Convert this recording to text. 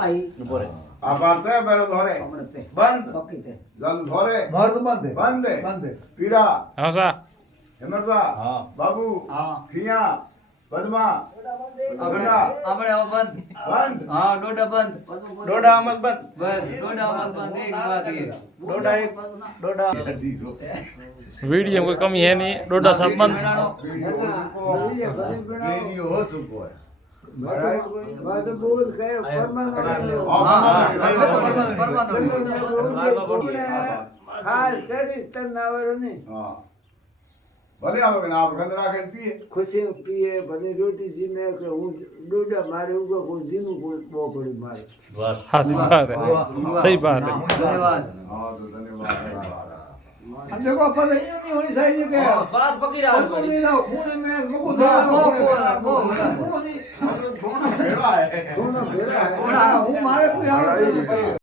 आपात से पहले धोरे बंद जल धोरे बंद पीरा હા સા हेमरदा बाबू खिया पद्मा આપણે બંધ बंद હા ડોડા બંધ डोडा अमल बंद બસ ડોડા અમલ બંધ એક વાત એ डोडा एक डोडा વીડિયો કોઈ કમી હે નહીં ડોડા સાહેબ બંધ रेडियो हो चुको है हाँ भले आओगे ना आप गंदरा के पिए खुशी पिए भले रोटी जीमे के હું ડોડા મારે ઉગો કોઈ જીનું બહુ પડી મારે હાસી બાત હે સહી બાત હે ધન્યવાદ हाँ तो धन्यवाद देखो अपन ये नहीं होनी चाहिए कि બાત પકડી રાખ खून में लोगों भेड़ा है दोनों भेड़ा है हूं मारे कोई